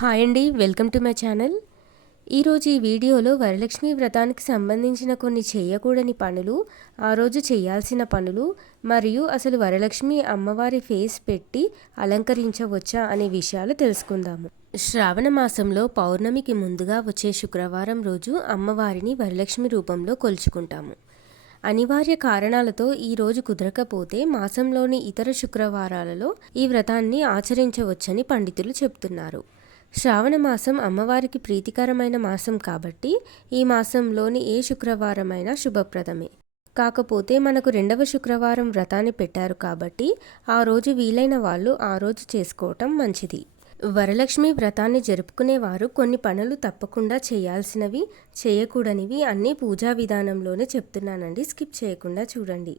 Hi అండి welcome to my channel. ఈరోజు ఈ వీడియోలో వరలక్ష్మి వ్రతానికి సంబంధించిన కొన్ని చేయకూడని పనులు ఆ రోజు చేయాల్సిన పనులు మరియు అసలు వరలక్ష్మి అమ్మవారి ఫేస్ పెట్టి అలంకరించవచ్చా అనే విషయాలు తెలుసుకుందాము. శ్రావణ మాసంలో పౌర్ణమికి ముందుగా వచ్చే శుక్రవారం రోజు అమ్మవారిని వరలక్ష్మి రూపంలో కొలుచుకుంటాము. అనివార్య కారణాలతో ఈ రోజు కుదరకపోతే మాసంలోని ఇతర శుక్రవారాలలో ఈ వ్రతాన్ని ఆచరించవచ్చని పండితులు చెప్తున్నారు. శ్రావణ మాసం అమ్మవారికి ప్రీతికరమైన మాసం కాబట్టి ఈ మాసంలోని ఏ శుక్రవారమైనా శుభప్రదమే. కాకపోతే మనకు రెండవ శుక్రవారం వ్రతాన్ని పెట్టారు కాబట్టి ఆ రోజు వీలైన వాళ్ళు ఆ రోజు చేసుకోవటం మంచిది. వరలక్ష్మి వ్రతాన్ని జరుపుకునేవారు కొన్ని పనులు తప్పకుండా చేయాల్సినవి చేయకూడనివి అన్నీ పూజా విధానంలోనే చెప్తున్నానండి. స్కిప్ చేయకుండా చూడండి.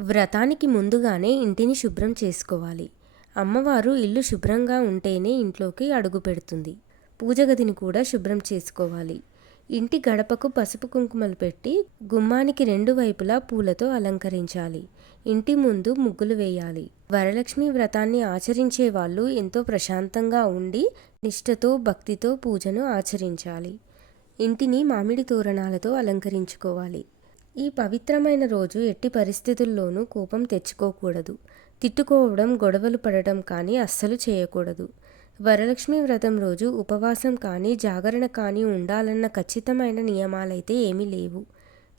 వ్రతానికి ముందుగానే ఇంటిని శుభ్రం చేసుకోవాలి. అమ్మవారు ఇల్లు శుభ్రంగా ఉంటేనే ఇంట్లోకి అడుగు పెడుతుంది. పూజ గదిని కూడా శుభ్రం చేసుకోవాలి. ఇంటి గడపకు పసుపు కుంకుమలు పెట్టి గుమ్మానికి రెండు వైపులా పూలతో అలంకరించాలి. ఇంటి ముందు ముగ్గులు వేయాలి. వరలక్ష్మి వ్రతాన్ని ఆచరించే వాళ్ళు ఎంతో ప్రశాంతంగా ఉండి నిష్ఠతో భక్తితో పూజను ఆచరించాలి. ఇంటిని మామిడి తోరణాలతో అలంకరించుకోవాలి. ఈ పవిత్రమైన రోజు ఎట్టి పరిస్థితుల్లోనూ కోపం తెచ్చుకోకూడదు. తిట్టుకోవడం గొడవలు పడటం కానీ అస్సలు చేయకూడదు. వరలక్ష్మి వ్రతం రోజు ఉపవాసం కానీ జాగరణ కానీ ఉండాలన్న ఖచ్చితమైన నియమాలైతే ఏమీ లేవు.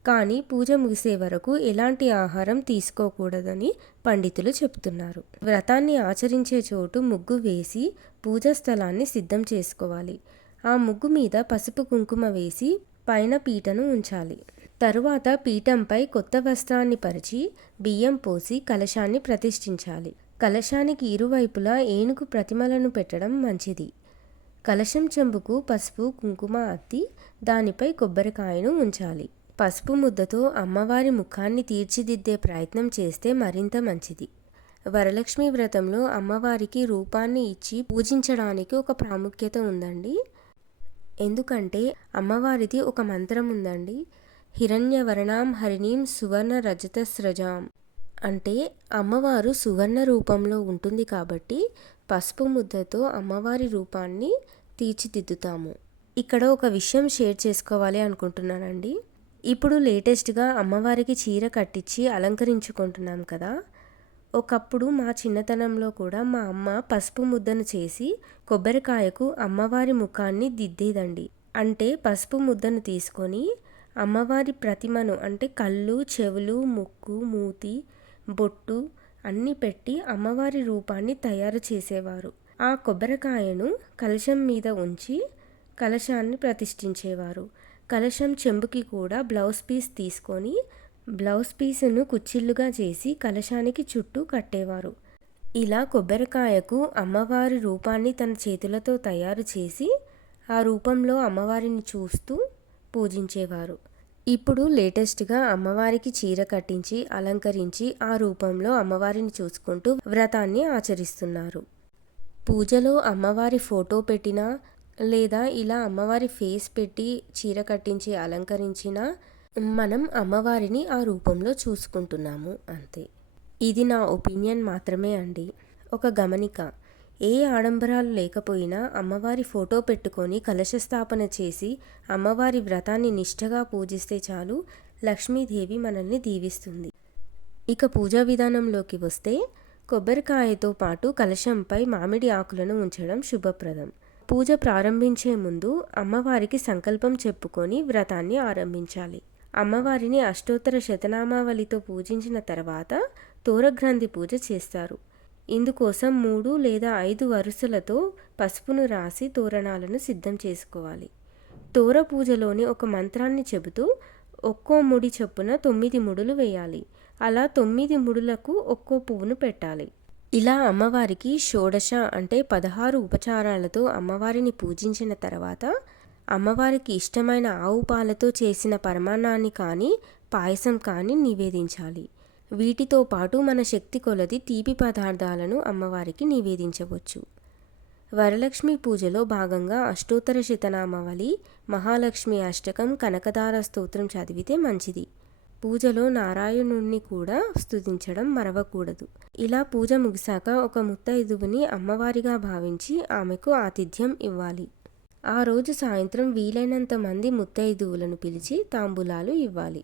కానీ పూజ ముగిసే వరకు ఎలాంటి ఆహారం తీసుకోకూడదని పండితులు చెప్తున్నారు. వ్రతాన్ని ఆచరించే చోటు ముగ్గు వేసి పూజా స్థలాన్ని సిద్ధం చేసుకోవాలి. ఆ ముగ్గు మీద పసుపు కుంకుమ వేసి పైన పీటను ఉంచాలి. తరువాత పీఠంపై కొత్త వస్త్రాన్ని పరిచి బియ్యం పోసి కలశాన్ని ప్రతిష్ఠించాలి. కలశానికి ఇరువైపులా ఏనుగు ప్రతిమలను పెట్టడం మంచిది. కలశం చెంబుకు పసుపు కుంకుమ అత్తి దానిపై కొబ్బరికాయను ఉంచాలి. పసుపు ముద్దతో అమ్మవారి ముఖాన్ని తీర్చిదిద్దే ప్రయత్నం చేస్తే మరింత మంచిది. వరలక్ష్మి వ్రతంలో అమ్మవారికి రూపాన్ని ఇచ్చి పూజించడానికి ఒక ప్రాముఖ్యత ఉందండి. ఎందుకంటే అమ్మవారిది ఒక మంత్రం ఉందండి. హిరణ్యవర్ణాం హరిణీం సువర్ణ రజత స్రజాం. అంటే అమ్మవారు సువర్ణ రూపంలో ఉంటుంది కాబట్టి పసుపు ముద్దతో అమ్మవారి రూపాన్ని తీర్చిదిద్దుతాము. ఇక్కడ ఒక విషయం షేర్ చేసుకోవాలి అనుకుంటున్నానండి. ఇప్పుడు లేటెస్ట్గా అమ్మవారికి చీర కట్టించి అలంకరించుకుంటున్నాం కదా ఒకప్పుడు మా చిన్నతనంలో కూడా మా అమ్మ పసుపు ముద్దను చేసి కొబ్బరికాయకు అమ్మవారి ముఖాన్ని దిద్దేదండి. అంటే పసుపు ముద్దను తీసుకొని అమ్మవారి ప్రతిమను అంటే కళ్ళు చెవులు ముక్కు మూతి బొట్టు అన్నీ పెట్టి అమ్మవారి రూపాన్ని తయారు చేసేవారు. ఆ కొబ్బరికాయను కలశం మీద ఉంచి కలశాన్ని ప్రతిష్ఠించేవారు. కలశం చెంబుకి కూడా బ్లౌజ్ పీస్ తీసుకొని బ్లౌజ్ పీసును కుచ్చిళ్ళుగా చేసి కలశానికి చుట్టూ కట్టేవారు. ఇలా కొబ్బరికాయకు అమ్మవారి రూపాన్ని తన చేతులతో తయారు చేసి ఆ రూపంలో అమ్మవారిని చూస్తూ పూజించేవారు. ఇప్పుడు లేటెస్ట్గా అమ్మవారికి చీర కట్టించి అలంకరించి ఆ రూపంలో అమ్మవారిని చూసుకుంటూ వ్రతాన్ని ఆచరిస్తున్నారు. పూజలో అమ్మవారి ఫోటో పెట్టినా లేదా ఇలా అమ్మవారి ఫేస్ పెట్టి చీర కట్టించి అలంకరించిన మనం అమ్మవారిని ఆ రూపంలో చూసుకుంటున్నాము అంతే. ఇది నా ఒపీనియన్ మాత్రమే అండి. ఒక గమనిక. ఏ ఆడంబరాలు లేకపోయినా అమ్మవారి ఫోటో పెట్టుకొని కలశస్థాపన చేసి అమ్మవారి వ్రతాన్ని నిష్ఠగా పూజిస్తే చాలు లక్ష్మీదేవి మనల్ని దీవిస్తుంది. ఇక పూజా విధానంలోకి వస్తే కొబ్బరికాయతో పాటు కలశంపై మామిడి ఆకులను ఉంచడం శుభప్రదం. పూజ ప్రారంభించే ముందు అమ్మవారికి సంకల్పం చెప్పుకొని వ్రతాన్ని ఆరంభించాలి. అమ్మవారిని అష్టోత్తర శతనామావళితో పూజించిన తర్వాత తోరగ్రంథి పూజ చేస్తారు. ఇందుకోసం మూడు లేదా ఐదు వరుసలతో పసుపును రాసి తోరణాలను సిద్ధం చేసుకోవాలి. తోర పూజలోని ఒక మంత్రాన్ని చెబుతూ ఒక్కో ముడి చొప్పున తొమ్మిది ముడులు వేయాలి. అలా తొమ్మిది ముడులకు ఒక్కో పువ్వును పెట్టాలి. ఇలా అమ్మవారికి షోడశ అంటే పదహారు ఉపచారాలతో అమ్మవారిని పూజించిన తర్వాత అమ్మవారికి ఇష్టమైన ఆవు పాలతో చేసిన పరమాన్నాన్ని కానీ పాయసం కానీ నివేదించాలి. వీటితో పాటు మన శక్తి కొలది తీపి పదార్థాలను అమ్మవారికి నివేదించవచ్చు. వరలక్ష్మి పూజలో భాగంగా అష్టోత్తర శతనామావళి మహాలక్ష్మి అష్టకం కనకదార స్తోత్రం చదివితే మంచిది. పూజలో నారాయణుణ్ణి కూడా స్తుతించడం మరవకూడదు. ఇలా పూజ ముగిశాక ఒక ముత్తైదువుని అమ్మవారిగా భావించి ఆమెకు ఆతిథ్యం ఇవ్వాలి. ఆ రోజు సాయంత్రం వీలైనంత మంది ముత్తైదువులను పిలిచి తాంబూలాలు ఇవ్వాలి.